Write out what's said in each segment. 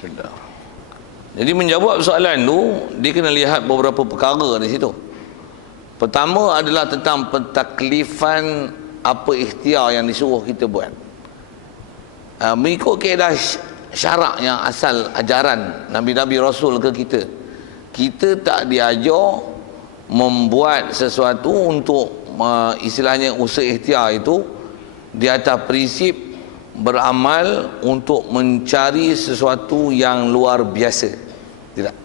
Bismillah. Jadi menjawab soalan tu, dia kena lihat beberapa perkara di situ. Pertama adalah tentang pentaklifan apa ikhtiar yang disuruh kita buat. Mengikut kaedah syarak yang asal ajaran Nabi-Nabi Rasul ke kita, kita tak diajar membuat sesuatu untuk istilahnya usaha ikhtiar itu di atas prinsip beramal untuk mencari sesuatu yang luar biasa. Tidak.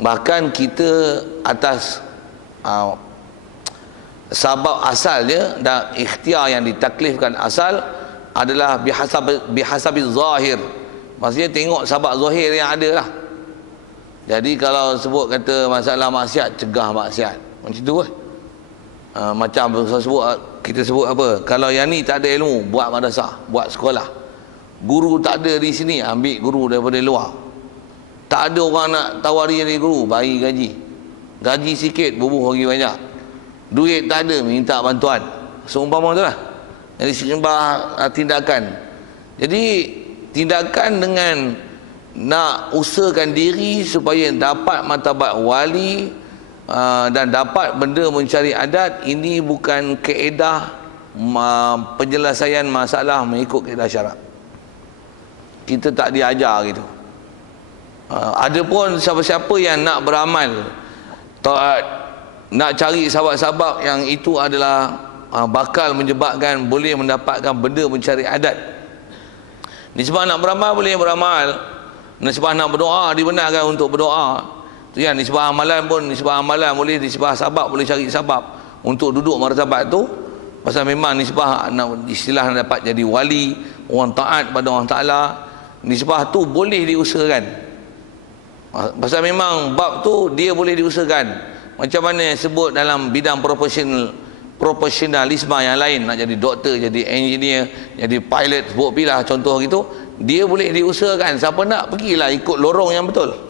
Bahkan kita atas sabab asalnya dan ikhtiar yang ditaklifkan asal adalah bihasabi zahir. Maksudnya tengok sabab zahir yang ada lah. Jadi kalau sebut kata masalah maksiat, cegah maksiat, macam tu kan. Macam kita sebut apa, kalau yang ni tak ada ilmu, buat madrasah, buat sekolah. Guru tak ada di sini, ambil guru daripada luar. Tak ada orang nak tawari jadi guru, bagi gaji. Gaji sikit, bubuh bagi banyak. Duit tak ada, minta bantuan. Seumpama tu lah. Jadi sembah tindakan. Jadi tindakan dengan nak usahakan diri supaya dapat martabat wali dan dapat benda mencari adat, ini bukan kaedah penyelesaian masalah mengikut kaedah syarak. Kita tak diajar gitu. Adapun siapa-siapa yang nak beramal taat, nak cari sabab-sabab yang itu adalah bakal menyebabkan boleh mendapatkan benda mencari adat. Nisbah nak beramal boleh beramal, nisbah nak berdoa dibenarkan untuk berdoa. Tu kan, nisbah amalan pun, nisbah amalan boleh, nisbah sabab boleh cari sabab untuk duduk martabat tu. Pasal memang nisbah istilah nak dapat jadi wali, orang taat pada Allah Ta'ala, nisbah tu boleh diusahakan. Pasal memang bab tu dia boleh diusahakan. Macam mana sebut dalam bidang profesionalisme yang lain, nak jadi doktor, jadi engineer, jadi pilot, sebut pilah contoh gitu, dia boleh diusahakan. Siapa nak, pergilah ikut lorong yang betul.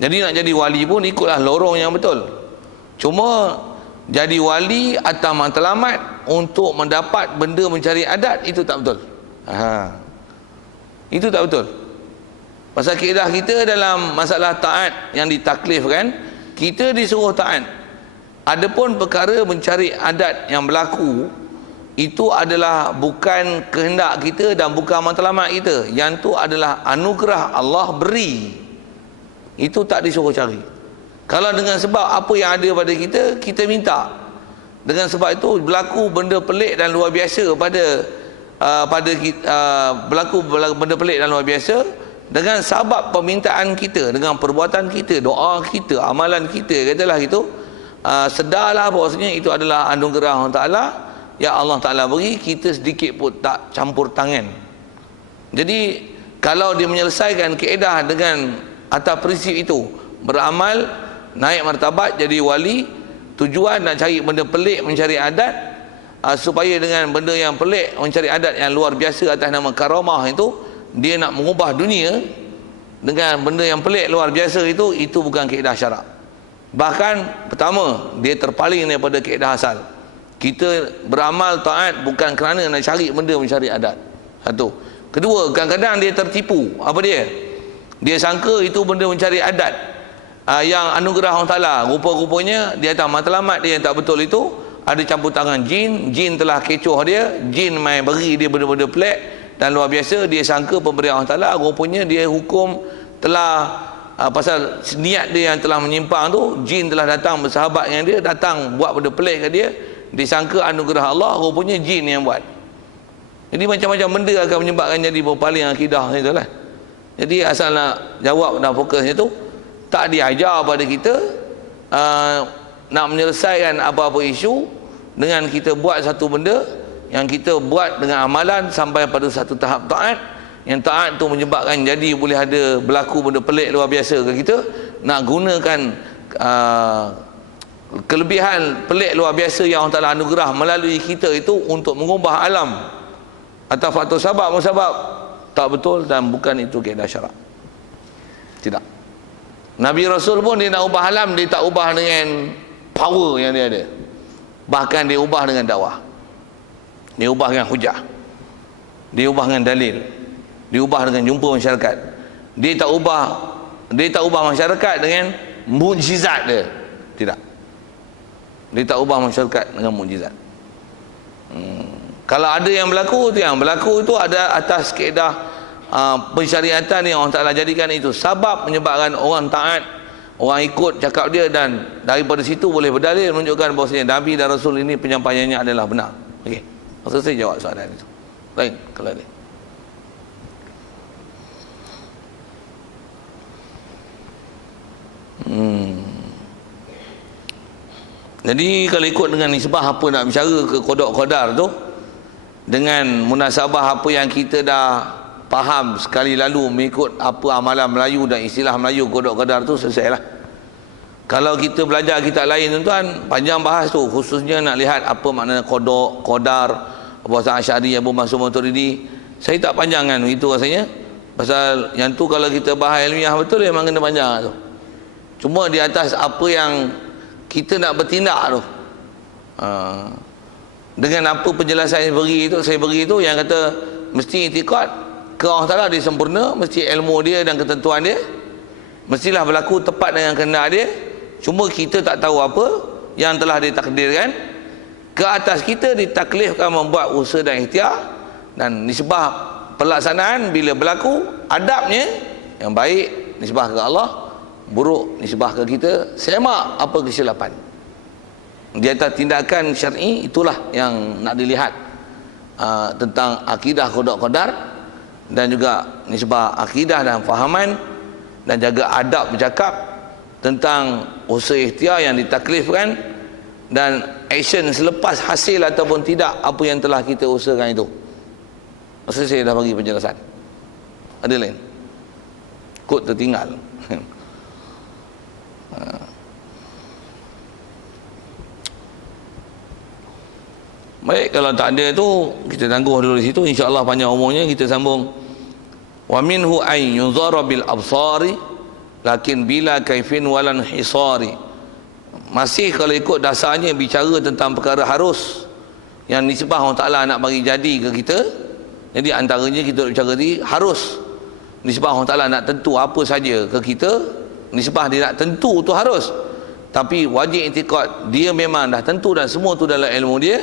Jadi nak jadi wali pun ikutlah lorong yang betul. Cuma jadi wali atas matlamat untuk mendapat benda mencari adat, itu tak betul. Itu tak betul. Pasal kaedah kita dalam masalah taat yang ditaklifkan, kita disuruh taat. Adapun perkara mencari adat yang berlaku, itu adalah bukan kehendak kita dan bukan matlamat kita. Yang tu adalah anugerah Allah beri. Itu tak disuruh cari. Kalau dengan sebab apa yang ada pada kita, kita minta. Dengan sebab itu berlaku benda pelik dan luar biasa berlaku benda pelik dan luar biasa dengan sebab permintaan kita, dengan perbuatan kita, doa kita, amalan kita, katalah gitu. Sedarlah bahawasanya itu adalah anugerah Allah Ta'ala yang Allah Ta'ala beri, kita sedikit pun tak campur tangan. Jadi kalau dia menyelesaikan kaedah dengan atas prinsip itu, beramal, naik martabat, jadi wali, tujuan nak cari benda pelik, mencari adat, supaya dengan benda yang pelik, mencari adat yang luar biasa atas nama karamah itu, dia nak mengubah dunia dengan benda yang pelik luar biasa itu bukan kaedah syarak. Bahkan pertama, dia terpaling daripada kaedah asal. Kita beramal taat bukan kerana nak cari benda mencari adat. Satu. Kedua, kadang-kadang dia tertipu. Apa dia? Dia sangka itu benda mencari adat yang anugerah Allah Ta'ala. Rupa-rupanya di atas matlamat dia yang tak betul itu ada campur tangan jin. Jin telah kecoh dia, jin main beri dia benda-benda pelik dan luar biasa. Dia sangka pemberian Allah Ta'ala, rupanya dia hukum telah pasal niat dia yang telah menyimpang tu, jin telah datang bersahabat dengan dia, datang buat benda pelik ke dia, disangka anugerah Allah, rupanya jin yang buat. Jadi macam-macam benda akan menyebabkan jadi berpaling akidah itu lah. Jadi asal nak jawab dan fokusnya tu, tak diajar pada kita nak menyelesaikan apa-apa isu dengan kita buat satu benda yang kita buat dengan amalan sampai pada satu tahap taat, yang taat tu menyebabkan jadi boleh ada berlaku benda pelik luar biasa ke kita, nak gunakan kelebihan pelik luar biasa yang Allah Ta'ala anugerah melalui kita itu untuk mengubah alam atas faktor sabab-musabab, tak betul dan bukan itu kaedah syarak. Tidak. Nabi Rasul pun dia nak ubah alam, dia tak ubah dengan power yang dia ada, bahkan dia ubah dengan dakwah, dia ubah dengan hujah, dia ubah dengan dalil. diubah dengan jumpa masyarakat. Dia tak ubah masyarakat dengan mukjizat dia. Tidak. Dia tak ubah masyarakat dengan mukjizat. Kalau ada yang berlaku itu ada atas kaedah pensyariatan yang Allah Ta'ala jadikan itu sebab menyebabkan orang taat, orang ikut cakap dia, dan daripada situ boleh berdalil menunjukkan bahawasanya Nabi dan Rasul ini penyampaiannya adalah benar. Okey, selesai jawab soalan itu. Lain kalau ada. Jadi kalau ikut dengan nisbah apa nak bicara ke kodok kodar tu, dengan munasabah apa yang kita dah faham sekali lalu mengikut apa amalan Melayu dan istilah Melayu kodok kodar tu, selesailah. Kalau kita belajar kitab lain tuan-tuan, panjang bahas tu, khususnya nak lihat apa makna kodok, kodar, Abu Hasan Asy'ari, Abu Mansur Maturidi. Saya tak panjangkan begitu rasanya. Pasal yang tu kalau kita bahas ilmiah betul memang kena panjang tu. Cuma di atas apa yang kita nak bertindak tu, dengan apa penjelasan saya beri itu yang kata mesti itikad ke Allah Ta'ala dia sempurna, mesti ilmu dia dan ketentuan dia mestilah berlaku tepat dengan kehendak dia. Cuma kita tak tahu apa yang telah ditakdirkan. Ke atas kita ditaklifkan membuat usaha dan ikhtiar, dan nisbah pelaksanaan bila berlaku adabnya yang baik nisbah ke Allah, buruk nisbah ke kita, semak apa kesilapan di atas tindakan syar'i. Itulah yang nak dilihat tentang akidah kodok kodar, dan juga nisbah akidah dan fahaman, dan jaga adab bercakap tentang usaha ikhtiar yang ditaklifkan, dan action selepas hasil ataupun tidak apa yang telah kita usahakan itu. Masa saya dah bagi penjelasan. Ada lain? Kod tertinggal. Baik, kalau tak ada tu kita tangguh dulu di situ. InsyaAllah panjang umurnya kita sambung. Wa minhu ay yunzara bil absari lakin bila kaifin walan hisari. Masih kalau ikut dasarnya bicara tentang perkara harus yang nisbah Allah Ta'ala nak bagi jadi ke kita. Jadi antaranya kita bicara tadi harus nisbah Allah Ta'ala nak tentu apa saja ke kita. Nisbah dia nak tentu tu harus, tapi wajib i'tiqad dia memang dah tentu dan semua tu dalam ilmu dia.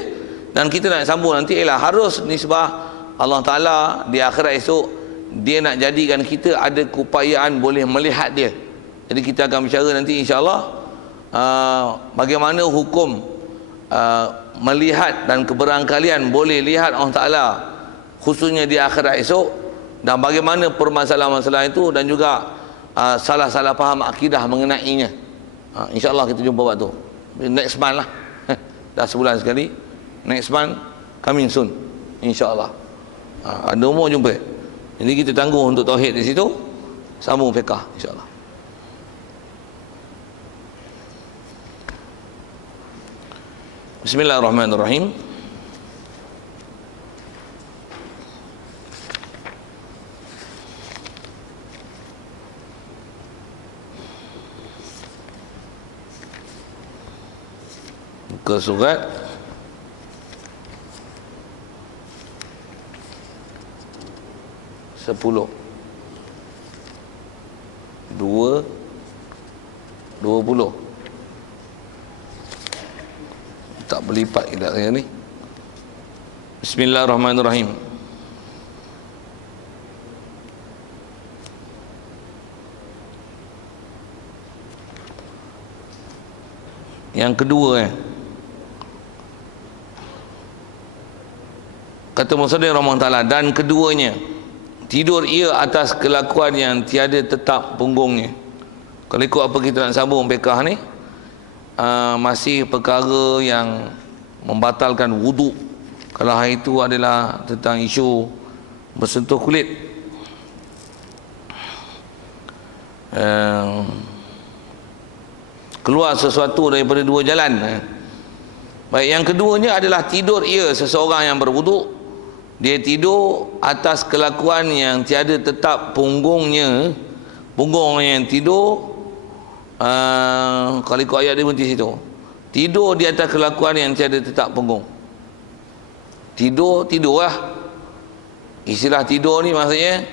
Dan kita nak sambung nanti ialah harus nisbah Allah Ta'ala di akhirat esok dia nak jadikan kita ada keupayaan boleh melihat dia. Jadi kita akan bicara nanti insyaAllah bagaimana hukum melihat dan keberangkalian boleh lihat Allah Ta'ala khususnya di akhirat esok, dan bagaimana permasalahan-masalah itu, dan juga salah-salah faham akidah mengenainya. InsyaAllah kita jumpa waktu next month lah. Dah sebulan sekali. Next month coming soon InsyaAllah. Ada umur jumpa. Jadi kita tangguh untuk tauhid di situ, sambung fiqah InsyaAllah. Bismillahirrahmanirrahim. Ke surat sepuluh 20 tak berlipat kita saya ni. Bismillahirrahmanirrahim. Yang kedua kata Musaddid Rahman Ta'ala, dan keduanya tidur ia atas kelakuan yang tiada tetap punggungnya. Kalau ikut apa kita nak sambung fiqah ni, masih perkara yang membatalkan wuduk. Kalau hari itu adalah tentang isu bersentuh kulit. Keluar sesuatu daripada dua jalan. Baik, yang keduanya adalah tidur ia seseorang yang berwuduk, dia tidur atas kelakuan yang tiada tetap punggungnya. Punggung yang tidur, kalau ikut ayat dia berhenti situ, tidur di atas kelakuan yang tiada tetap punggung. Tidur lah, Istilah tidur ni maksudnya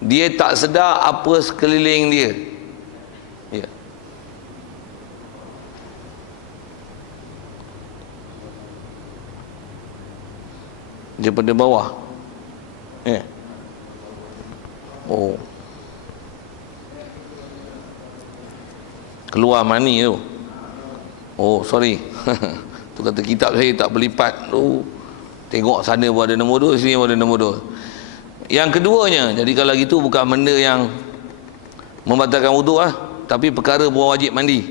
dia tak sedar apa sekeliling dia. Ya. Daripada bawah. Ya. Oh. Keluar mani tu. Oh, sorry. Tu kata kitab saya tak berlipat tu. Tengok sana pun ada nombor 2, sini pun ada nombor 2. Yang keduanya, jadi kalau gitu bukan benda yang membatalkan wuduk lah, tapi perkara berwajib mandi.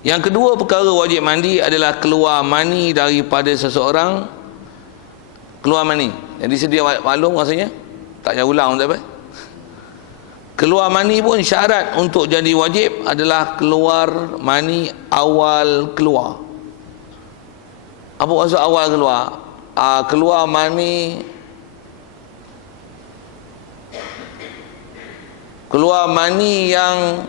Yang kedua perkara wajib mandi adalah keluar mani daripada seseorang. Keluar mani. Jadi sedia maklum rasanya. Tak payah ulang tak apa. Keluar mani pun syarat untuk jadi wajib adalah keluar mani awal keluar. Apa maksud awal keluar? Keluar mani, keluar mani yang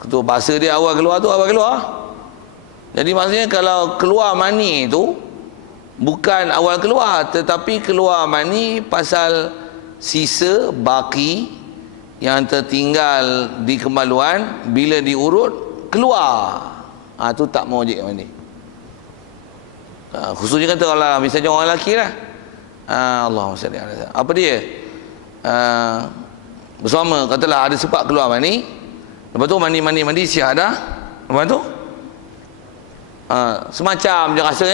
ketua bahasa dia awal keluar tu awal keluar. Jadi maksudnya kalau keluar mani itu bukan awal keluar, tetapi keluar mani pasal sisa baki yang tertinggal di kemaluan bila diurut keluar. Tu tak mewajibkan mandi. Khususnya kata kalau misalnya orang lelaki lah. Allahumma salli alaihi wasallam. Apa dia? Bersama katalah ada sebab keluar mani. Lepas tu mandi siap dah. Lepas tu semacam je rasa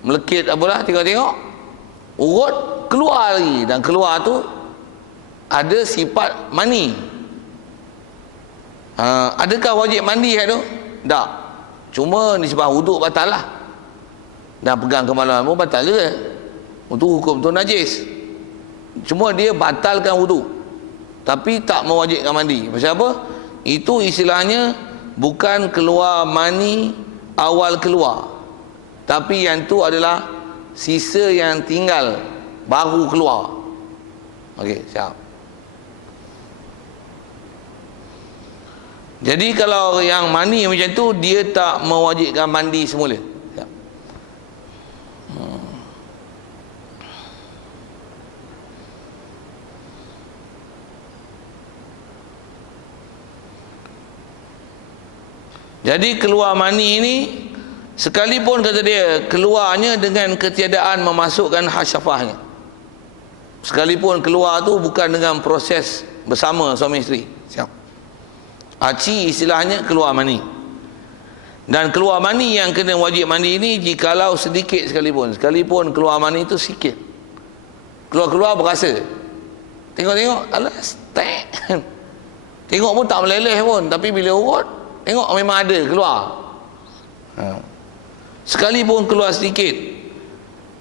melekit apalah, tengok urut keluar lagi, dan keluar tu ada sifat mani. Adakah wajib mandi tu? Tak. Cuma nisbah wuduk batal lah, dan pegang kemaluan pun batal juga. Untuk hukum tu najis. Cuma dia batalkan wuduk, tapi tak mewajibkan mandi. Pasal apa? Itu istilahnya bukan keluar mani awal keluar, tapi yang tu adalah sisa yang tinggal baru keluar. Okey, siap. Jadi kalau yang mani macam tu, dia tak mewajibkan mandi semula. Siap. Jadi keluar mani ini, sekalipun kata dia keluarnya dengan ketiadaan memasukkan hasyafahnya, sekalipun keluar tu bukan dengan proses bersama suami isteri. Siap. Aci istilahnya keluar mani. Dan keluar mani yang kena wajib mandi ini jikalau sedikit sekalipun keluar mani itu sikit, keluar berasa, tengok alah stek, tengok pun tak meleleh pun, tapi bila urut tengok memang ada keluar. Sekalipun keluar sedikit,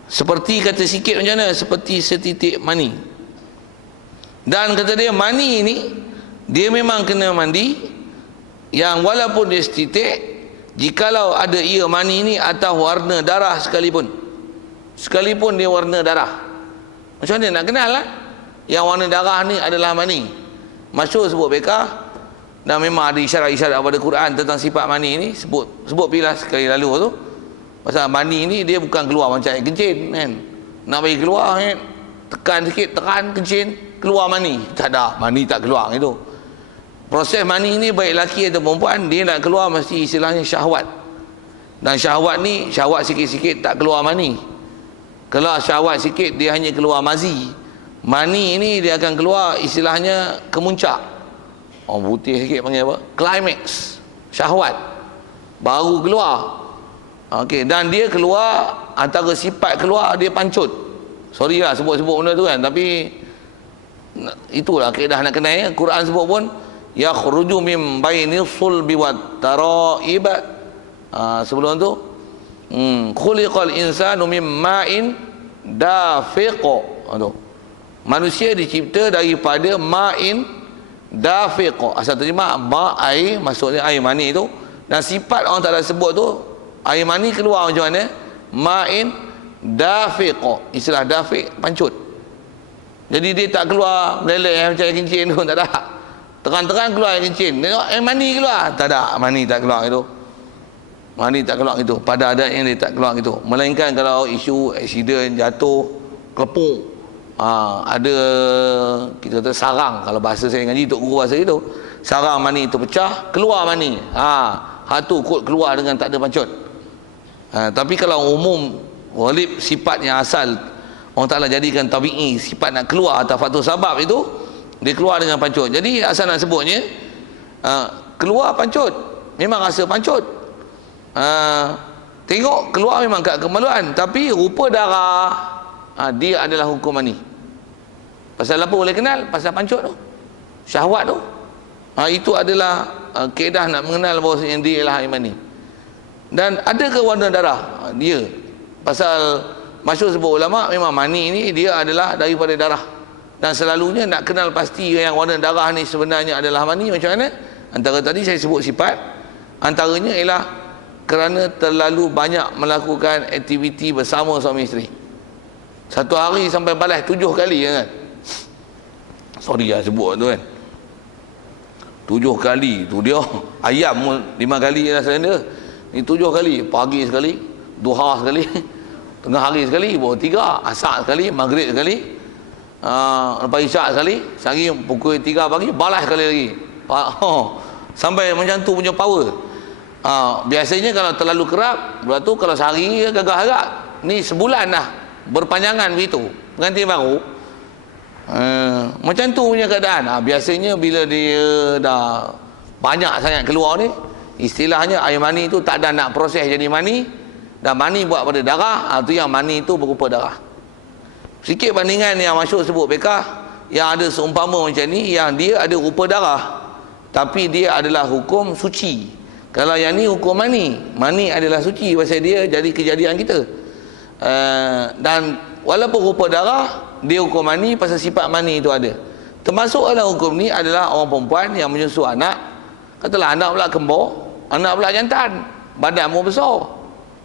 seperti kata sikit macam mana? Seperti setitik mani. Dan kata dia mani ini dia memang kena mandi, yang walaupun dia setitik, jikalau ada ia mani ini atau warna darah sekalipun dia warna darah. Macam mana nak kenal lah yang warna darah ni adalah mani? Masyhur sebut bekah, dan memang ada isyarat-isyarat pada Quran tentang sifat mani ini. Sebut pilah sekali lalu tu. Pasal mani ni dia bukan keluar macam air kencing kan. Nak bagi keluar kan, tekan sikit, tekan kencing, keluar mani. Tak ada, mani tak keluar itu. Proses mani ni baik lelaki atau perempuan, dia nak keluar mesti istilahnya syahwat. Dan syahwat ni, syahwat sikit-sikit tak keluar mani. Kalau syahwat sikit dia hanya keluar mazi. Mani ni dia akan keluar istilahnya kemuncak. Orang putih sikit panggil apa? Climax. Syahwat baru keluar. Okey, dan dia keluar, antara sifat keluar dia pancut. Sorry lah sebut-sebut benda tu kan, tapi itulah kaedah nak kenal ya. Quran sebut pun yakhruju min baini sulbi wat taraib. Sebelum tu khuliqal insanu mim ma'in dafiq. Manusia dicipta daripada ma'in dafiq. Asal terjemah ma air, maksudnya air mani tu, dan sifat orang tak ada sebut tu air mani keluar macam mana? Ma'in dafiq. Istilah dafiq pancut. Jadi dia tak keluar meleleh macam air kencing tu, tak ada. Terang-terang keluar air kencing. Tengok air mani keluar, tak ada, mani tak keluar itu. Mani tak keluar gitu. Pada adatnya dia tak keluar gitu. Melainkan kalau isu aksiden, jatuh, kelepuk, ada kita kata sarang, kalau bahasa saya ngaji tok guru bahasa itu, sarang mani itu pecah, keluar mani. Tu kot keluar dengan tak ada pancut. Tapi kalau umum ghalib sifatnya asal Allah Ta'ala jadikan tabi'i, sifat nak keluar atas faktor sabab itu, dia keluar dengan pancut. Jadi asal nak sebutnya keluar pancut, memang rasa pancut. Tengok keluar memang kat kemaluan, tapi rupa darah, dia adalah hukum mani. Pasal apa boleh kenal? Pasal pancut tu, syahwat tu. Itu adalah kaedah nak mengenal bahawa dia ialah air mani. Dan ada ke warna darah? Dia. Pasal masyhur sebut ulama, memang mani ni dia adalah daripada darah. Dan selalunya nak kenal pasti yang warna darah ni sebenarnya adalah mani macam mana? Antara tadi saya sebut sifat, antaranya ialah kerana terlalu banyak melakukan aktiviti bersama suami isteri. Satu hari sampai balas 7 kali kan. Sorry lah sebut tu kan. 7 kali tu dia. Ayam 5 kali lah selain dia. Ni 7 kali. Pagi sekali, duha sekali, tengah hari sekali, baru 3, asar sekali, maghrib sekali, lepas isyak sekali, sehari pukul 3 pagi balas sekali lagi. Sampai macam tu punya power. Biasanya kalau terlalu kerap, lepas tu kalau sehari gagah agak, ni sebulan dah berpanjangan begitu, pengantin baru. Macam tu punya keadaan. Biasanya bila dia dah banyak sangat keluar ni, istilahnya air mani tu tak ada nak proses jadi mani, dan mani buat pada darah. Tu yang mani tu berupa darah. Sikit bandingan yang masyhur sebut bekah, yang ada seumpama macam ni, yang dia ada rupa darah tapi dia adalah hukum suci. Kalau yang ni hukum mani, mani adalah suci pasal dia jadi kejadian kita. Dan walaupun rupa darah, dia hukum mani pasal sifat mani itu ada. Termasuk dalam hukum ni adalah orang perempuan yang menyusu anak. Katalah anak pula kembar, anak pula jantan, badan pun besar,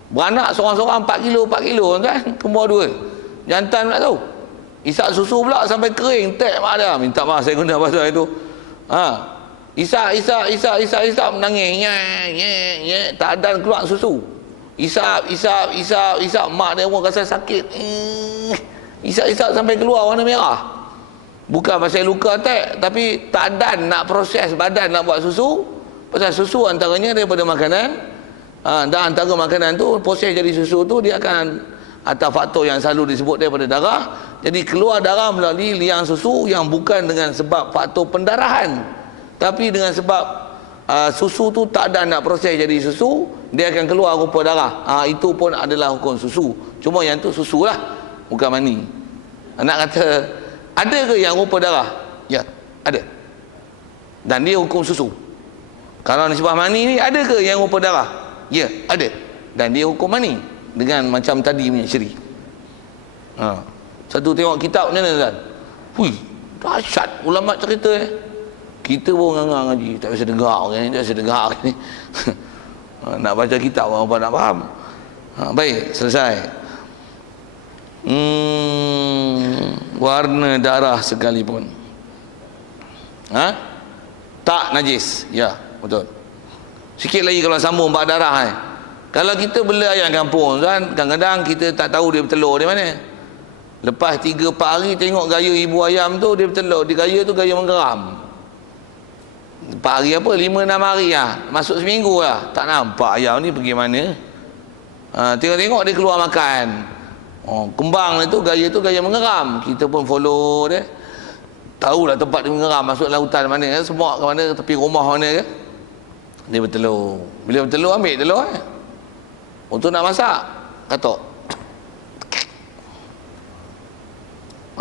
beranak seorang-seorang 4 kilo kan, kembar 2, jantan pula tu isak susu pula sampai kering, tek mak dia, minta maaf saya guna bahasa itu. Isak menangis, nyek, tak ada keluar susu. Isap mak dia pun rasa sakit. Isap sampai keluar warna merah. Bukan pasal luka tek, tapi tak ada nak proses badan nak buat susu. Pasal susu antaranya daripada makanan. Dan antara makanan tu, proses jadi susu tu dia akan atas faktor yang selalu disebut daripada darah. Jadi keluar darah melalui liang susu yang bukan dengan sebab faktor pendarahan, tapi dengan sebab susu tu tak ada nak proses jadi susu, dia akan keluar rupa darah. Itu pun adalah hukum susu. Cuma yang tu susu lah, bukan mani. Nak kata ada ke yang rupa darah? Ya, ada. Dan dia hukum susu. Kalau nisbah mani ni, ada ke yang rupa darah? Ya, ada. Dan dia hukum mani dengan macam tadi punya ciri. Satu tengok kitab ni kan, dahsyat ulama cerita. Kita pun ngangang ngaji, tak bisa dengar kan, tak bisa dengar ni. Nak baca kitab apa nak faham. Baik, selesai. Warna darah sekalipun tak najis. Ya, betul. Sikit lagi kalau sambung bab darah Kalau kita bela ayam kampung kan, kadang-kadang kita tak tahu dia bertelur di mana. Lepas 3-4 hari tengok gaya ibu ayam tu, dia bertelur di gaya tu, gaya menggeram. 4 hari apa, 5-6 hari masuk seminggu lah, tak nampak ayam ni pergi mana. Tengok-tengok dia keluar makan. Kembang tu gaya mengeram. Kita pun follow dia, tahulah tempat dia mengeram, masuk lautan mana kan, semua ke mana, tepi rumah mana kan, dia bertelur. Bila bertelur, ambil telur untuk nak masak, katok.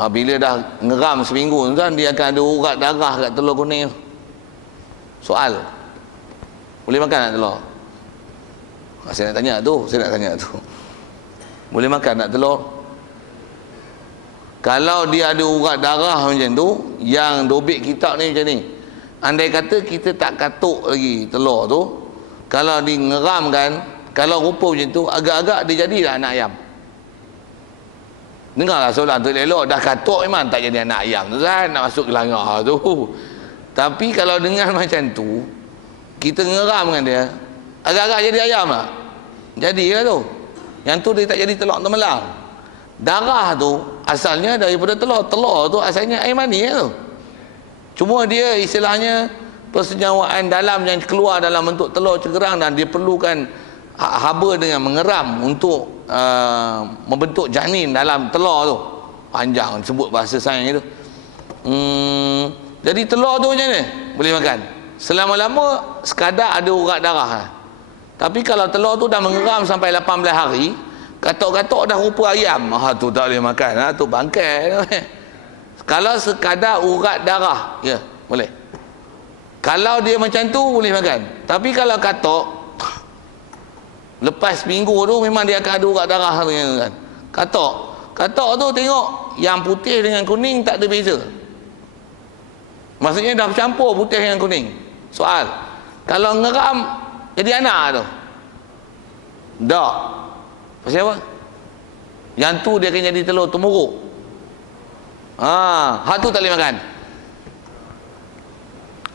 Bila dah ngeram seminggu kan, dia akan ada urat darah kat telur kuning. Soal, boleh makan tak telur? Saya nak tanya tu, boleh makan tak telur? Kalau dia ada urat darah macam tu, yang dobik kitab ni macam ni, andai kata kita tak katuk lagi telur tu, kalau di ngeramkan, kalau rupa macam tu, agak-agak dia jadilah anak ayam. Dengarlah soalan tu elok, dah katuk memang tak jadi anak ayam tu kan, nak masuk ke langgar tu. Tapi kalau dengan macam tu, kita ngeram dengan dia, agak-agak jadi ayam lah. Jadi tu. Yang tu dia tak jadi telur temelang. Darah tu asalnya daripada telur. Telur tu asalnya air mani tu. Cuma dia istilahnya persenyawaan dalam yang keluar dalam bentuk telur cegerang, dan dia perlukan haba dengan mengeram untuk membentuk janin dalam telur tu. Panjang sebut bahasa sains tu. Jadi telur tu macam mana boleh makan? Selama-lama sekadar ada urat darah. Tapi kalau telur tu dah mengeram sampai 18 hari, katok-katok dah rupa ayam, tu tak boleh makan, tu bangkai. Kalau sekadar urat darah, ya boleh. Kalau dia macam tu boleh makan. Tapi kalau katok lepas minggu tu memang dia akan ada urat darah kan. Katok tu tengok yang putih dengan kuning tak ada beza. Maksudnya dah bercampur putih dengan kuning. Soal, kalau ngeram jadi anak tu tak. Pasal apa? Yang tu dia akan jadi telur temuruk. Hak tu tak boleh makan.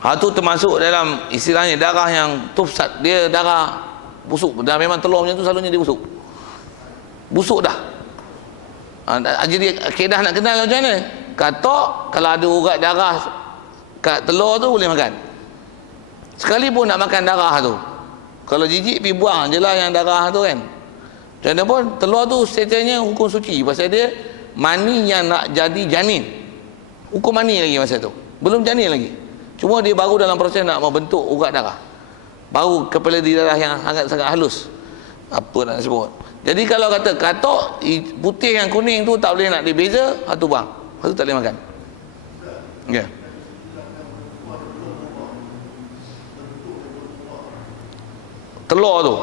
Hak tu termasuk dalam istilahnya darah yang tufsat. Dia darah busuk. Dah memang telur macam tu selalunya dia busuk. Busuk dah. Jadi kedah nak kenal macam mana? Katok kalau ada urat darah kat telur tu boleh makan. Sekalipun nak makan darah tu, kalau jijik pergi buang je lah yang darah tu kan. Macam pun telur tu setelahnya hukum suci. Pasal dia mani yang nak jadi janin. Hukum mani lagi masa tu. Belum janin lagi. Cuma dia baru dalam proses nak membentuk urat darah. Baru kepala di darah yang sangat halus. Apa nak sebut. Jadi kalau kata katok putih yang kuning tu tak boleh nak dibeza, tu bang. Tu tak boleh makan. Ya. Yeah. Telur tu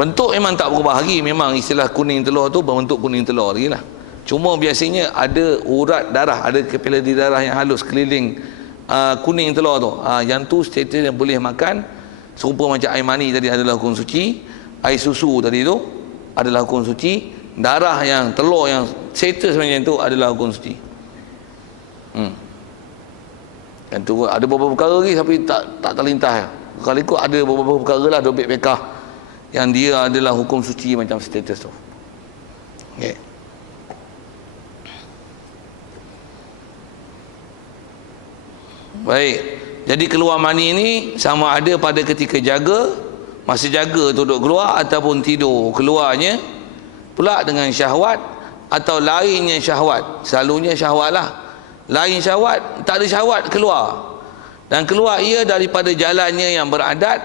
bentuk memang tak berubah lagi. Memang istilah kuning telur tu berbentuk kuning telur lagi lah. Cuma biasanya ada urat darah, ada kapilari darah yang halus keliling kuning telur tu. Yang tu status yang boleh makan. Serupa macam air mani tadi adalah hukum suci, air susu tadi tu adalah hukum suci, darah yang telur yang status macam tu adalah hukum suci. Yang tu ada beberapa perkara lagi tapi tak terlintas. Kalau ikut ada beberapa perkara lah dobit bekah yang dia adalah hukum suci macam status tu. Okay. Baik. Jadi keluar mani ni sama ada pada ketika jaga, masa jaga tu duduk keluar, ataupun tidur keluarnya pula dengan syahwat atau lainnya syahwat. Selalunya syahwat lah. Lain syahwat, tak ada syahwat keluar. Dan keluar ia daripada jalannya yang beradat.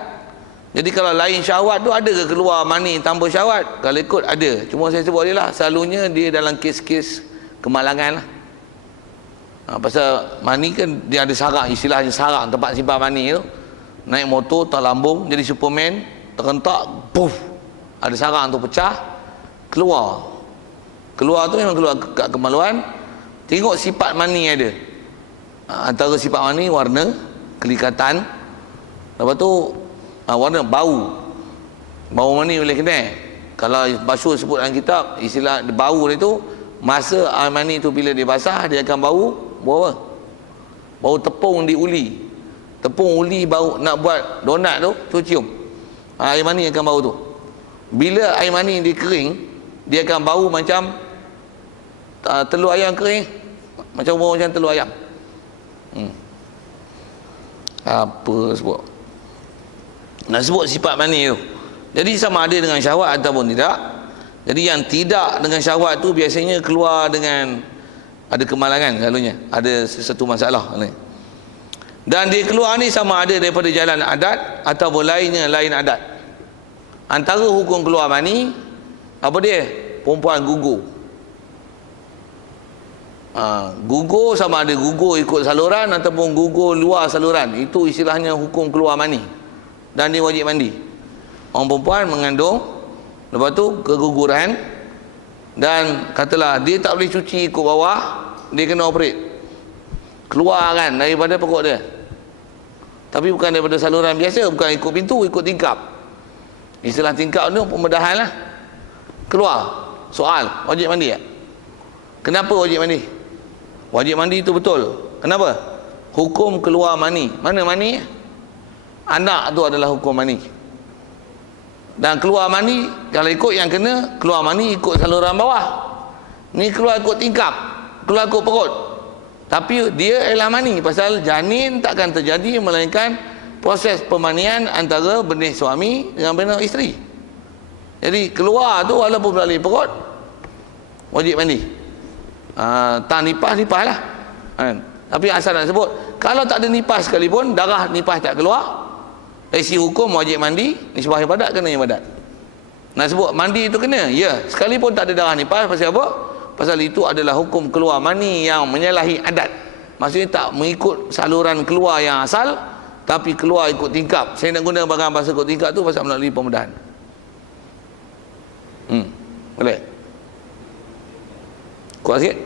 Jadi kalau lain syahwat tu ada ke keluar mani tanpa syahwat? Kalau ikut ada. Cuma saya sebut dia lah, selalunya dia dalam kes-kes kemalangan lah. Pasal mani kan dia ada sarang, istilahnya sarang tempat simpan mani tu. Naik motor tak lambung jadi Superman, terentak, puff, ada sarang tu pecah, keluar tu memang keluar kat kemaluan. Tengok sifat mani ada. Antara sifat mani warna, kelikatan, lepas tu warna bau mani boleh kenal. Kalau masyhur sebut dalam kitab istilah bau dia tu, masa air mani tu bila dia basah dia akan bau apa? Bau tepung di uli. Tepung uli bau nak buat donat tu cium. Air mani akan bau tu. Bila air mani dia kering, dia akan bau macam telur ayam kering. Macam bau macam telur ayam. Apa sebut? Nak sebut sifat mani tu. Jadi sama ada dengan syahwat ataupun tidak. Jadi yang tidak dengan syahwat tu biasanya keluar dengan ada kemalangan selalunya. Ada sesuatu masalah. Dan dia keluar ni sama ada daripada jalan adat ataupun lainnya lain adat. Antara hukum keluar mani apa dia? Perempuan gugur. Gugur sama ada gugur ikut saluran ataupun gugur luar saluran. Itu istilahnya hukum keluar mani. Dan dia wajib mandi. Orang perempuan mengandung, lepas tu keguguran, dan katalah dia tak boleh cuci ikut bawah, dia kena operate. Keluar kan daripada pokok dia. Tapi bukan daripada saluran biasa, bukan ikut pintu, ikut tingkap. Istilah tingkap tu pembedahan lah. Keluar. Soal, wajib mandi tak? Kenapa wajib mandi? Wajib mandi itu betul. Kenapa? Hukum keluar mani. Mana mani? Anak tu adalah hukum mani. Dan keluar mani, kalau ikut yang kena, keluar mani ikut saluran bawah. Ni keluar ikut tingkap, keluar ikut perut. Tapi dia ialah mani, pasal janin takkan terjadi melainkan proses pemanian antara benih suami dengan benih isteri. Jadi keluar tu walaupun melalui perut, wajib mandi. Tak nipas lah. Tapi asal nak sebut, kalau tak ada nipas sekalipun, darah nipas tak keluar, isi hukum wajib mandi, nisbah ibadat kena ibadat. Nak sebut mandi itu kena, ya, sekalipun tak ada darah nipas. Pasal apa? Pasal itu adalah hukum keluar mani yang menyalahi adat. Maksudnya tak mengikut saluran keluar yang asal, tapi keluar ikut tingkap. Saya nak guna bahasa ikut tingkap tu pasal melalui pembedahan. Boleh? Kuat sikit?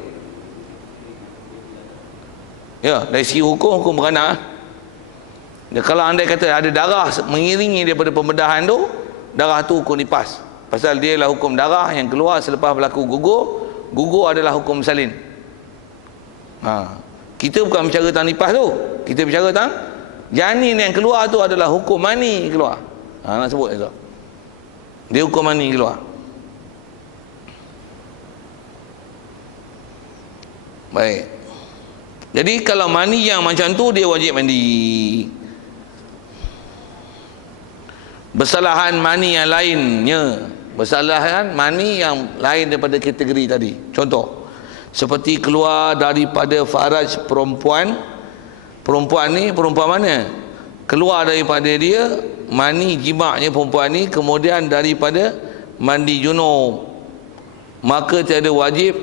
Ya, dari segi hukum beranak. Kalau andai kata ada darah mengiringi daripada pembedahan tu, darah tu hukum nipas. Pasal dia adalah hukum darah yang keluar selepas berlaku gugur. Gugur adalah hukum salin. Kita bukan bicara tentang nipas tu, kita bicara tentang janin yang keluar tu adalah hukum mani keluar. Nak sebut itu, dia hukum mani keluar. Baik. Jadi kalau mani yang macam tu, dia wajib mandi. Bersalahan mani yang lainnya, bersalahan mani yang lain daripada kategori tadi. Contoh, seperti keluar daripada faraj perempuan. Perempuan ni perempuan mana? Keluar daripada dia mani jimaknya perempuan ni, kemudian daripada mandi junub, maka tiada wajib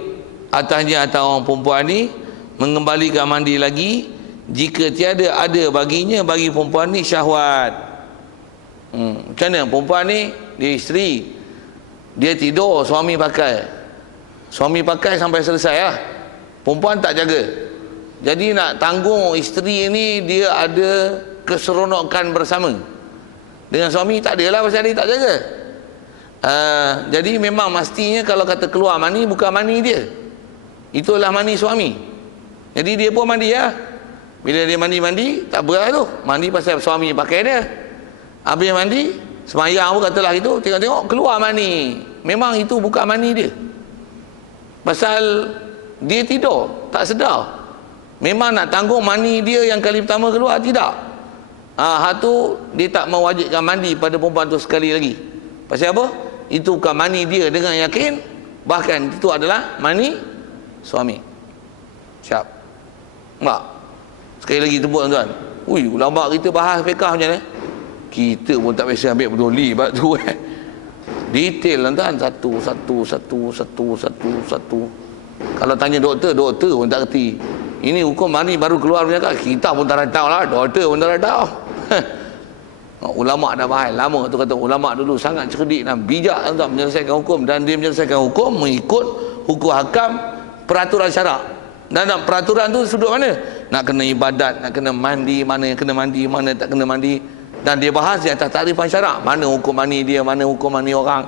atasnya atas orang perempuan ni mengembalikan mandi lagi jika tiada ada baginya bagi perempuan ni syahwat. Macam mana perempuan ni, dia isteri, dia tidur, suami pakai sampai selesai lah. Perempuan tak jaga, jadi nak tanggung isteri ni dia ada keseronokan bersama dengan suami, tak adalah pasal dia tak jaga. Jadi memang mestinya kalau kata keluar mani, bukan mani dia, itulah mani suami. Jadi dia pun mandi lah. Bila dia mandi tak berat tu, mandi pasal suami pakai dia. Habis mandi, semayang pun katalah itu, tengok keluar mani, memang itu bukan mani dia, pasal dia tidur tak sedar. Memang nak tanggung mani dia yang kali pertama keluar, tidak. Tu dia tak mewajibkan mandi pada perempuan tu sekali lagi. Pasal apa? Itu bukan mani dia dengan yakin, bahkan itu adalah mani suami. Siap? Tak? Sekali lagi tebuk tuan-tuan. Ulama kita bahas fiqah macam ni, kita pun tak biasa ambil peduli bab tu detail tuan-tuan, satu. Kalau tanya doktor pun tak kerti. Ini hukum mani baru keluar punya kat, kita pun tak tahu lah, doktor pun tak tahu. Ulama dah bahas lama tu, kata ulama dulu sangat cerdik dan bijak tuan-tuan menyelesaikan hukum, dan dia menyelesaikan hukum mengikut hukum hakam peraturan syarak. Dan peraturan tu sudut mana? Nak kena ibadat, nak kena mandi, mana yang kena mandi, mana tak kena mandi. Dan dia bahas di atas takrifan syarak, mana hukum mani dia, mana hukum mani orang.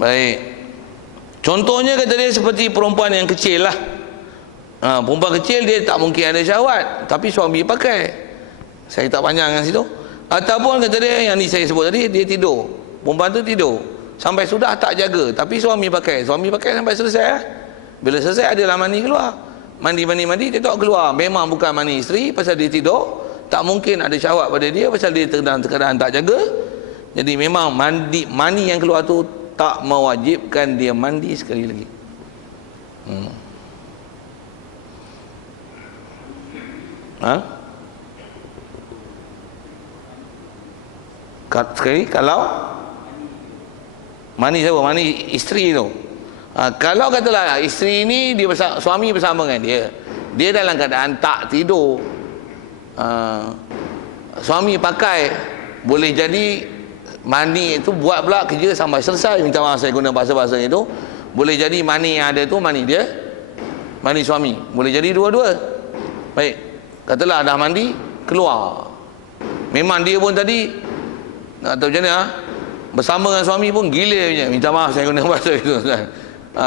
Baik. Contohnya kata dia seperti perempuan yang kecil lah. Perempuan kecil dia tak mungkin ada syahwat, tapi suami pakai. Saya tak panjang dengan situ. Ataupun kata dia yang ni saya sebut tadi, dia tidur. Perempuan tu tidur sampai sudah tak jaga, tapi suami pakai sampai selesai lah. Bila selesai adalah mani keluar. Mandi dia tak keluar, memang bukan mani isteri, pasal dia tidur, tak mungkin ada syahwat pada dia pasal dia keadaan tak jaga. Jadi memang mani yang keluar tu tak mewajibkan dia mandi sekali lagi. Sekali kalau mani siapa? Mani isteri tu. Kalau katalah isteri ni dia suami bersama dengan dia dalam keadaan tak tidur, suami pakai, boleh jadi mani itu buat pula kerja sampai selesai. Minta maaf saya guna bahasa-bahasa itu. Boleh jadi mani yang ada tu mani dia, mani suami, boleh jadi dua-dua. Baik, katalah dah mandi keluar, memang dia pun tadi nak tahu macam mana, bersama dengan suami pun gila punya. Minta maaf saya guna bahasa itu,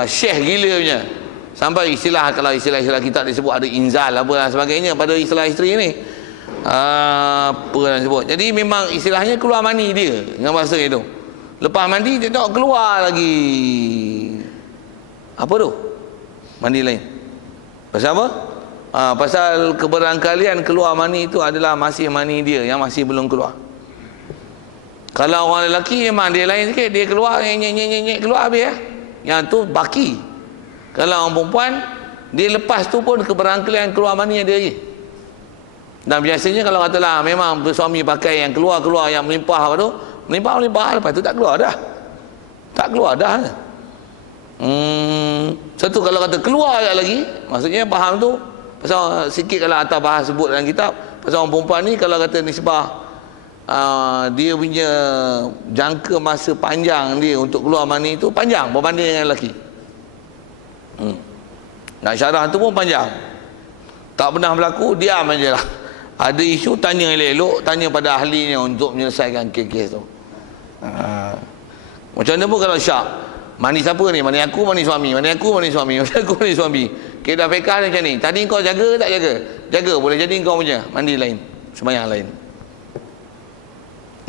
syekh gila punya. Sampai istilah, kalau istilah-istilah kita disebut ada inzal apa dan sebagainya pada istilah isteri ni. apa nak sebut. Jadi memang istilahnya keluar mani dia dengan bahasa itu. Lepas mandi dia tak keluar lagi. Apa tu? Mandi lain. Pasal apa? Pasal keberangkalian keluar mani itu adalah masih mani dia yang masih belum keluar. Kalau orang lelaki memang dia lain sikit, dia keluar nyek keluar habis ya. Yang tu baki. Kalau orang perempuan dia lepas tu pun keberangkalian keluar mani dia je. Dan biasanya kalau katalah memang suami pakai yang keluar yang melimpah apa tu, melimpah lepas tu tak keluar dah. Tak keluar dah. Satu kalau kata keluar lagi, maksudnya faham tu pasal sikit kalau atas bahas sebut dalam kitab pasal orang perempuan ni kalau kata nisbah dia punya jangka masa panjang dia untuk keluar mani itu panjang berbanding dengan lelaki. Nak syarah tu pun panjang. Tak pernah berlaku, diam aja lah. Ada isu tanya elok-elok, tanya pada ahlinya untuk menyelesaikan kes-kes tu. Macam mana pun kalau syak, mani siapa ni? Mani aku, mani suami. Mani aku, mani suami. Mani aku, mani suami. Kaedah fiqh macam ni. Tadi kau jaga ke tak jaga? Jaga. Boleh jadi kau punya mandi lain, sembahyang lain.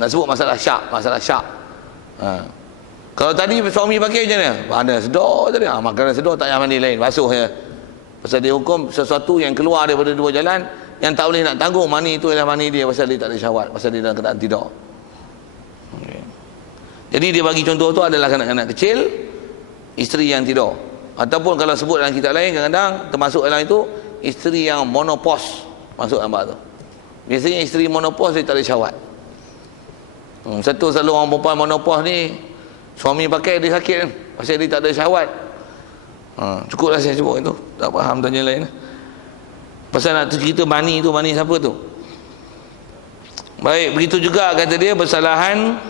Nak sebut masalah syak, Kalau tadi suami pakai macam mana? Mana sedar tadi. Makanan sedar tak payah mandi lain, basuh je. Pasal dia hukum sesuatu yang keluar daripada dua jalan yang tak boleh nak tanggung mani itu ialah mani dia pasal dia tak ada syahwat, pasal dia dalam keadaan tidur. Jadi dia bagi contoh tu adalah kanak-kanak kecil, isteri yang tidur. Ataupun kalau sebut dalam kitab lain kadang-kadang termasuk dalam itu isteri yang monopause masuk dalam bab tu. Biasanya isteri monopause dia tak ada syahwat. Satu selalu orang perempuan monopause ni suami pakai dia sakit kan, pasal dia tak ada syahwat. Cukuplah saya sebut itu, tak faham tanya lain. Pasal nak cerita mani tu, mani siapa tu? Baik, begitu juga kata dia bersalahan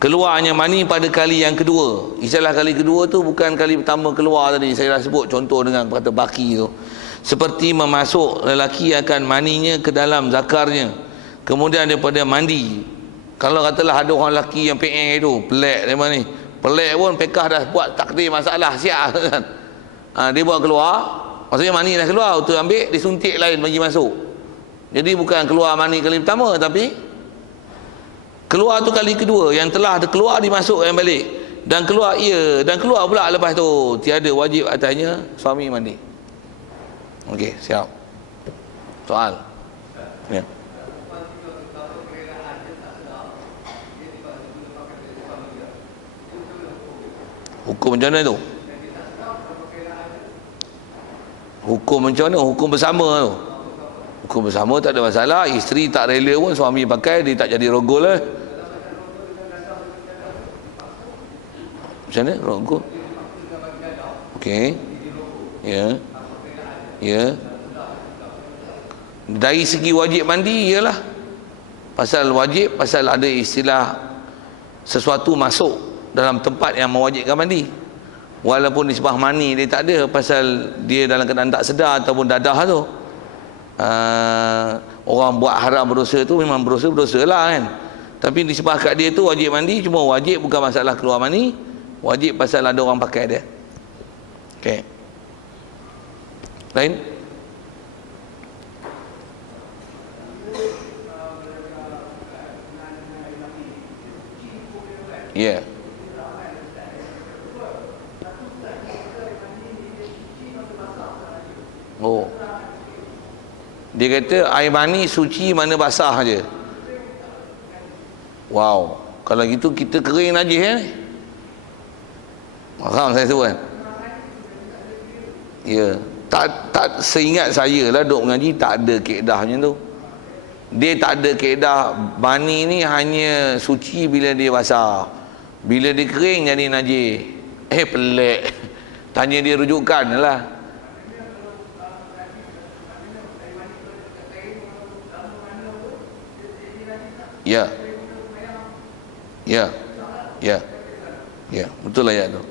keluarnya mani pada kali yang kedua. Istilah kali kedua tu bukan kali pertama keluar tadi saya dah sebut contoh dengan kata baki tu. Seperti memasuk lelaki akan maninya ke dalam zakarnya, kemudian daripada mandi. Kalau katalah ada orang lelaki yang PN itu pelik dia ni, pelik pun pekah dah buat takdir masalah siap kan. Dia buat keluar, maksudnya mani dah keluar, tu ambil disuntik lain bagi masuk. Jadi bukan keluar mani kali pertama, tapi keluar tu kali kedua, yang telah keluar dimasukkan balik dan keluar dan keluar pula lepas tu tiada wajib atasnya suami mandi. Okey, siap. Soal. Ya. Hukum macam mana tu? Hukum macam mana? Hukum bersama tu. Hukum bersama tak ada masalah. Isteri tak rela pun suami pakai, dia tak jadi rogol lah. Macam mana? Rogol? Okey. Ya. Ya. Dari segi wajib mandi ialah pasal wajib, pasal ada istilah sesuatu masuk dalam tempat yang mewajibkan mandi. Walaupun nisbah mani dia tak ada, pasal dia dalam keadaan tak sedar ataupun dadah tu. Orang buat haram berdosa tu memang berdosa lah kan. Tapi nisbah kat dia tu wajib mandi, cuma wajib bukan masalah keluar mani, wajib pasal ada orang pakai dia. Okey. Lain? Ya. Yeah. Oh. Dia kata air mani suci mana basah je. Wow. Kalau gitu kita kering najis kan? Faham saya sebut kan? Ya. Tak seingat saya lah duk mengaji tak ada kaedah macam tu. Dia tak ada kaedah mani ni hanya suci bila dia basah. Bila dia kering jadi najis. Pelik. Tanya dia rujukan lah. Ya. Ya. Ya. Ya, betul lah ya tu.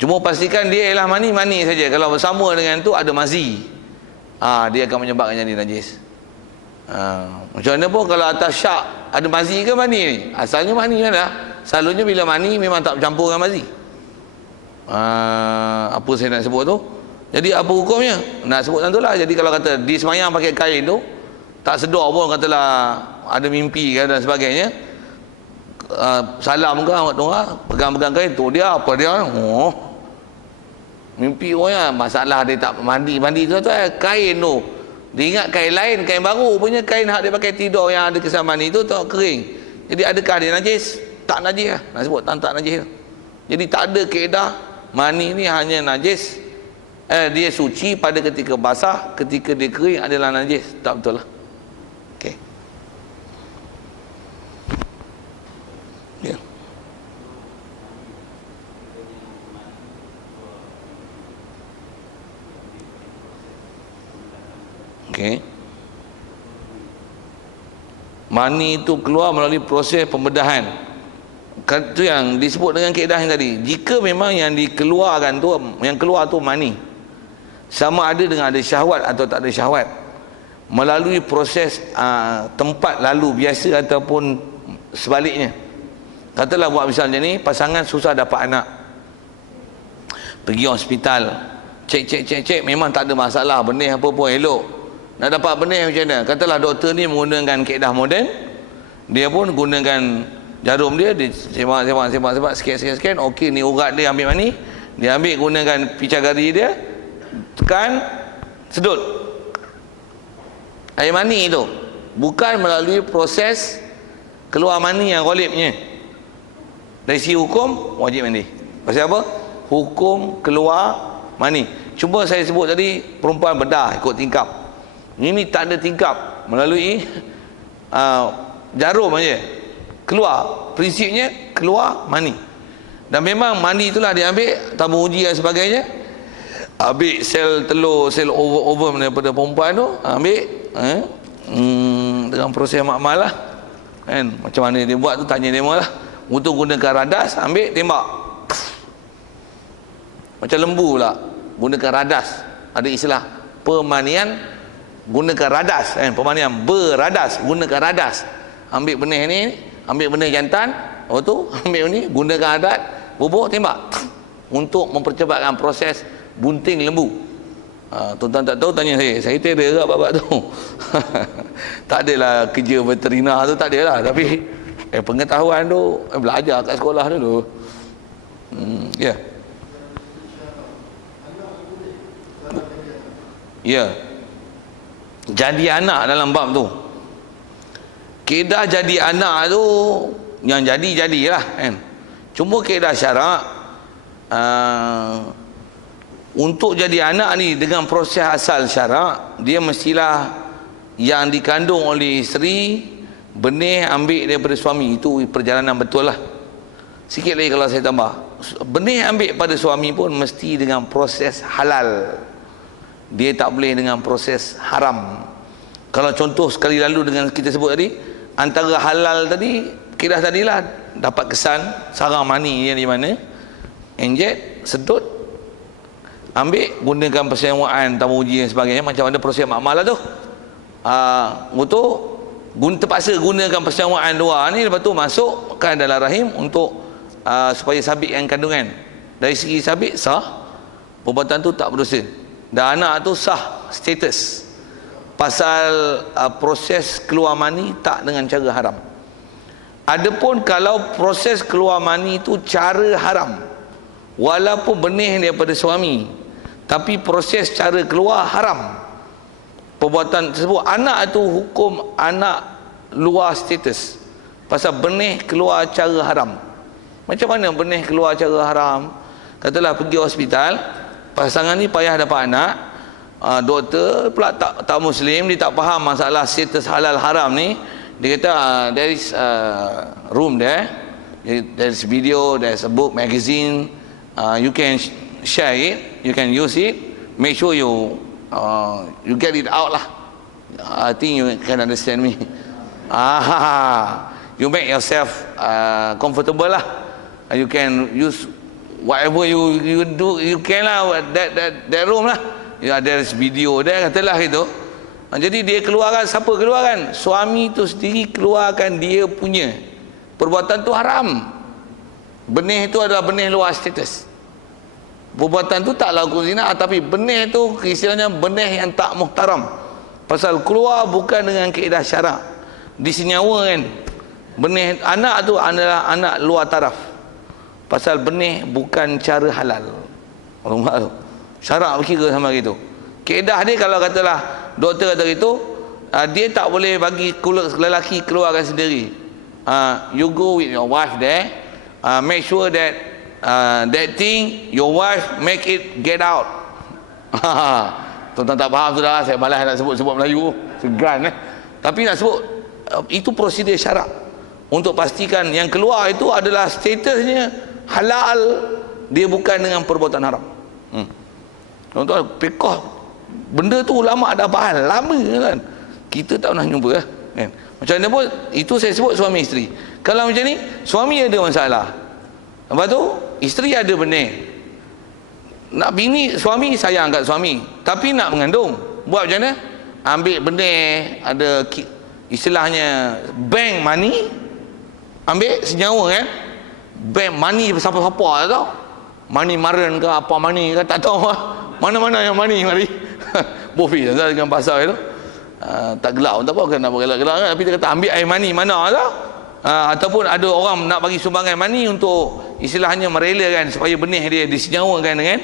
Cuma pastikan dia ialah mani saja. Kalau bersama dengan tu ada mazi, dia akan menyebabkan jadi najis. Macam mana pun kalau atas syak ada mazi ke mani ni? Asalnya mani kan dah. Selalunya bila mani memang tak bercampur dengan mazi. Apa saya nak sebut tu? Jadi apa hukumnya? Nak sebut tentu lah. Jadi kalau kata di semayang pakai kain tu, tak sedar pun, katalah ada mimpi kan dan sebagainya, salam ke orang, pegang-pegang kain tu, dia apa dia, mimpi orang, masalah dia tak mandi tu kain tu, dia ingat kain lain, kain baru punya, kain hak dia pakai tidur yang ada kesan mani tu tak kering. Jadi adakah dia najis? Tak najis lah, nak sebut tak najis. Jadi tak ada kaedah mani ni hanya najis, dia suci pada ketika basah, ketika dia kering adalah najis. Tak betul lah. Okey. Ya. Okey. Mani itu keluar melalui proses pembedahan. Itu yang disebut dengan kaedah yang tadi. Jika memang yang dikeluarkan tu, yang keluar tu mani, sama ada dengan ada syahwat atau tak ada syahwat, melalui proses tempat lalu biasa ataupun sebaliknya. Katalah buat misalnya ni, pasangan susah dapat anak, pergi hospital, cek, memang tak ada masalah, benih apa pun elok. Nak dapat benih macam mana? Katalah doktor ni menggunakan kaedah moden, dia pun gunakan jarum dia semak, scan, okey ni urat dia, ambil mani, dia ambil gunakan picagari dia, tekan, sedut air mani itu, bukan melalui proses keluar mani yang ghalibnya. Dari segi hukum wajib mandi. Pasal apa? Hukum keluar mani. Cuma saya sebut tadi perempuan bedah ikut tingkap. Ini tak ada tingkap, melalui jarum aja keluar, prinsipnya keluar mani. Dan memang mani itulah diambil tabung uji dan sebagainya, ambil sel telur, sel ovum daripada perempuan tu, ambil dengan proses makmal lah kan, macam mana dia buat tu tanya dia lah. Untuk gunakan radas, ambil tembak macam lembu pula, gunakan radas. Ada istilah pemanian gunakan radas kan, pemanian beradas, gunakan radas. Ambil benih ni, ambil benih jantan, lepas tu ambil ni, gunakan adat, bubuk, tembak untuk mempercepatkan proses bunting lembu. Tuan-tuan tak tahu tanya saya terror kat bab tu. Tak adalah kerja veterina tu, tak adalah, tapi pengetahuan tu belajar kat sekolah dulu. Ya. Ya. Jadi anak dalam bab tu, kaedah jadi anak tu yang jadilah kan. Cuma kaedah syarak, untuk jadi anak ni dengan proses asal syarak, dia mestilah yang dikandung oleh isteri, benih ambil daripada suami. Itu perjalanan betul lah. Sikit lagi kalau saya tambah, benih ambil pada suami pun mesti dengan proses halal, dia tak boleh dengan proses haram. Kalau contoh sekali lalu dengan kita sebut tadi, antara halal tadi, kaedah tadilah dapat kesan sarang mani yang di mana, injek, sedut, ambil, gunakan persewaan, tamu uji dan sebagainya, macam mana proses makmal lah tu. Untuk terpaksa gunakan persewaan luar ni, lepas tu masukkan dalam rahim untuk supaya sabitkan kandungan. Dari segi sabit sah, perbuatan tu tak berdosa, dan anak tu sah status. Pasal proses keluar mani tak dengan cara haram. Adapun kalau proses keluar mani itu cara haram, walaupun benih daripada suami, tapi proses cara keluar haram, perbuatan tersebut, anak itu hukum anak luar status. Pasal benih keluar cara haram. Macam mana benih keluar cara haram? Katalah pergi hospital, pasangan ni payah dapat anak, doktor pula tak Muslim, dia tak faham masalah status halal haram ni. Dia kata there is room there, there's video, there's a book, magazine, you can share it, you can use it, make sure you get it out lah. I think you can understand me. You make yourself comfortable lah, you can use whatever you do, you can lah, that room lah. Ya, there is video there, katalah gitu. Jadi dia keluarkan, siapa keluarkan? Suami tu sendiri keluarkan dia punya. Perbuatan tu haram. Benih itu adalah benih luar status. Perbuatan tu taklah hukum zina, tapi benih tu istilahnya benih yang tak muhtaram, Pasal keluar bukan dengan kaedah syarak. Disenyawa kan. Benih anak tu adalah anak luar taraf. Pasal benih bukan cara halal. Allah tu. Syarak berkira sama gitu. Kaedah dia kalau katalah doktor kata gitu, dia tak boleh bagi lelaki keluarkan sendiri. You go with your wife there. Make sure that that thing your wife make it get out. Tuan-tuan tak faham sudah, saya malas nak sebut Melayu, segan tapi nak sebut itu prosedur syarak untuk pastikan yang keluar itu adalah statusnya halal, dia bukan dengan perbuatan haram. Tuan-tuan, fiqh benda tu ulama dah bahas lama kan, kita tak pernah jumpa kan. Macam mana pun itu saya sebut suami isteri. Kalau macam ni suami ada masalah, lepas tu isteri ada benih, nak bini, suami sayang kat suami tapi nak mengandung, buat macam mana? Ambil benih, ada istilahnya bank money, ambil senyawa kan, bank money siapa-siapa tak tahu, money maren ke apa money ke tak tahu mana-mana yang money mari bofi dengan pasal itu tak gelak tak apa, kan nak gelak-gelak kan? Tapi dia kata ambil air mani mana lah. Ataupun ada orang nak bagi sumbangan mani untuk istilahnya merelakan supaya benih dia disenyawakan dengan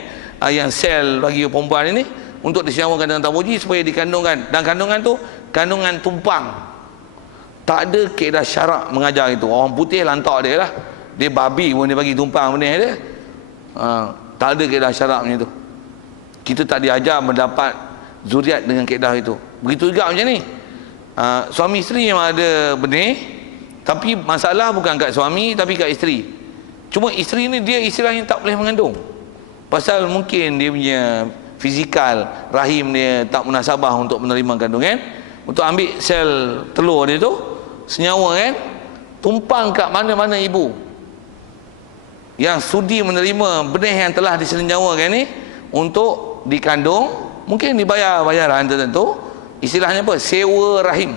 yang sel bagi perempuan ini, untuk disenyawakan dengan tamuji supaya dikandungkan, dan kandungan tu kandungan tumpang. Tak ada kaedah syarak mengajar itu. Orang putih lantak dia lah, dia babi pun dia bagi tumpang benih dia. Tak ada kaedah syarak macam itu. Kita tak diajar mendapat zuriat dengan kaedah itu. Begitu juga macam ni, suami isteri memang ada benih, tapi masalah bukan kat suami tapi kat isteri. Cuma isteri ni dia istilahnya tak boleh mengandung, pasal mungkin dia punya fizikal rahim dia tak munasabah untuk menerima kandungan. Untuk ambil sel telur dia tu senyawa kan, tumpang kat mana-mana ibu yang sudi menerima benih yang telah disenyawakan ni untuk dikandung, mungkin dibayar bayaran tertentu, istilahnya apa, sewa rahim.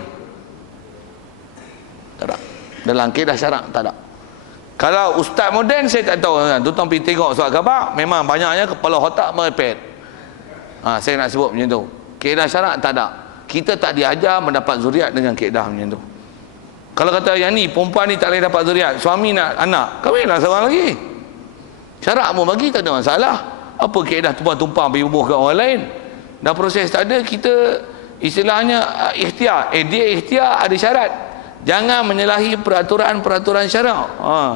Tak ada dalam kaedah syarak, tak ada. Kalau ustaz moden saya tak tahu, tuan-tuan pergi tengok surat khabar, memang banyaknya kepala otak merepet. Saya nak sebut macam tu. Kaedah syarak tak ada. Kita tak diajar mendapat zuriat dengan kaedah macam tu. Kalau kata yang ni perempuan ni tak boleh dapat zuriat, suami nak anak, kahwinlah seorang lagi, syarak pun bagi, tak ada masalah. Apa kaedah tumpang-tumpang pergi bubuh kat orang lain? Dah proses tak ada, kita istilahnya ikhtiar. Dia ikhtiar ada syarat. Jangan menyalahi peraturan-peraturan syarak.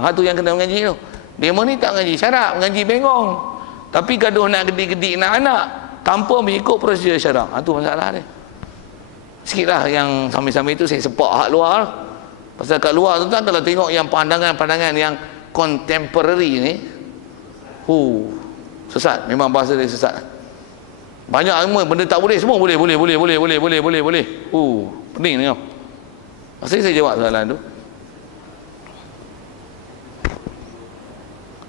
Itu yang kena mengaji tu. Demo ni tak mengaji syarak, mengaji bengong. Tapi gaduh nak gedik-gedik nak anak tanpa mengikut prosedur syarak. Itu masalah dia. Sikitlah yang sambil-sambil itu saya sepak hak luar. Pasal kat luar tu kan, kalau tengok yang pandangan-pandangan yang contemporary ni, sesat. Memang bahasa dia sesat. Banyak semua benda tak boleh, semua boleh. Pening ni. Maksudnya saya jawab soalan tu.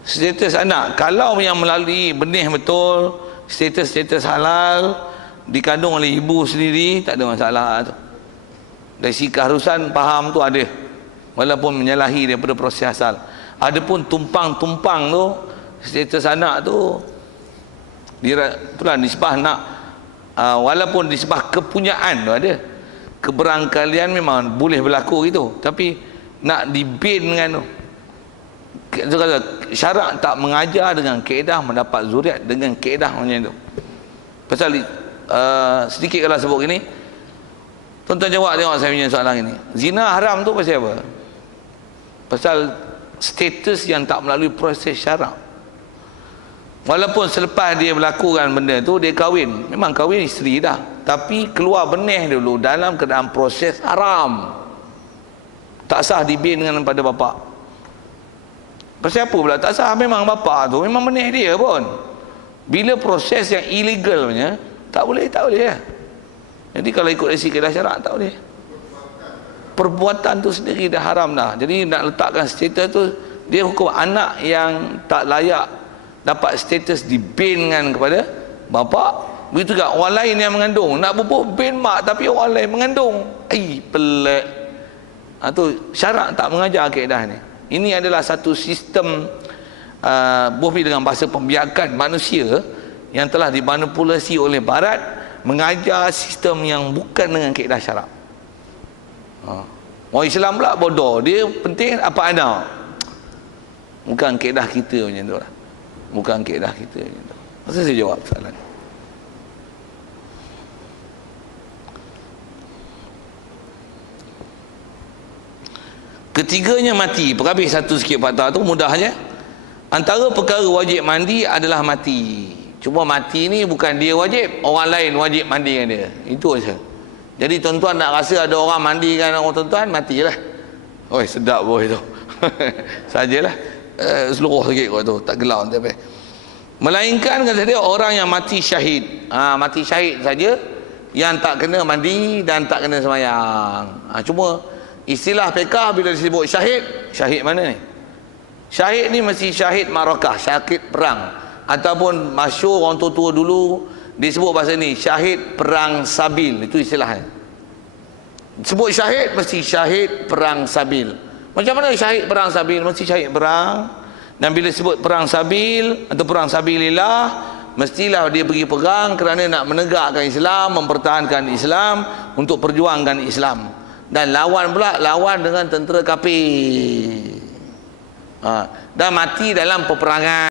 Status anak, kalau yang melalui benih betul, status halal, dikandung oleh ibu sendiri, tak ada masalah tu. Dari sisi keharusan faham tu ada, walaupun menyalahi daripada proses asal. Adapun tumpang-tumpang tu, status anak tu dia itulah nisbah nak, walaupun nisbah kepunyaan tu ada, keberangkalian memang boleh berlaku gitu, tapi nak dibin dengan tu, syarak tak mengajar dengan kaedah mendapat zuriat dengan kaedah macam tu. Pasal sedikit kalau sebut gini, tuan-tuan jawab tengok saya punya soalan ini. Zina haram tu pasal apa? Pasal status yang tak melalui proses syarak. Walaupun selepas dia melakukan benda tu, dia kahwin, memang kahwin isteri dah, tapi keluar benih dulu dalam keadaan proses haram, tak sah dibin dengan pada bapa. Pasal apa pula tak sah? Memang bapa tu memang benih dia pun. Bila proses yang illegal punya, tak boleh ya. Jadi kalau ikut resi kaedah syarak tak boleh. Perbuatan tu sendiri dah haram dah. Jadi nak letakkan status tu, dia hukum anak yang tak layak dapat status dibinkan kepada bapa. Begitu juga orang lain yang mengandung, nak pupuk bin mak tapi orang lain mengandung. Pelik. Tu syarak tak mengajar kaedah ni. Ini adalah satu sistem dengan bahasa pembiakan manusia yang telah dimanipulasi oleh barat mengajar sistem yang bukan dengan kaedah syarak. Orang Islam pula bodoh, dia penting apa ada. Bukan kaedah kita macam tu lah. Bukan kaedah kita macam tu. Masa saya jawab soalan. Ketiganya mati. Perhabis satu sikit patah tu mudahnya. Antara perkara wajib mandi adalah mati. Cuma mati ni bukan dia wajib, orang lain wajib mandi dengan dia. Itu saja. Jadi tuan-tuan nak rasa ada orang mandikan orang tuan-tuan, matilah. Oi, sedap boy tu. Sajalah. Seluruh sikit kau tu, tak gelau tapi. Melainkan kata dia orang yang mati syahid. Mati syahid saja yang tak kena mandi dan tak kena sembahyang. Cuma istilah fiqh bila disebut syahid, syahid mana ni? Syahid ni mesti syahid marakah, syahid perang, ataupun masyhur orang tua-tua dulu disebut bahasa ni syahid perang sabil. Itu istilahnya. Sebut syahid mesti syahid perang sabil. Macam mana syahid perang sabil? Mesti syahid perang. Dan bila sebut perang sabil atau perang sabilillah, mestilah dia pergi perang kerana nak menegakkan Islam, mempertahankan Islam, untuk perjuangkan Islam. Dan lawan pula, lawan dengan tentera kafir. Dan mati dalam peperangan.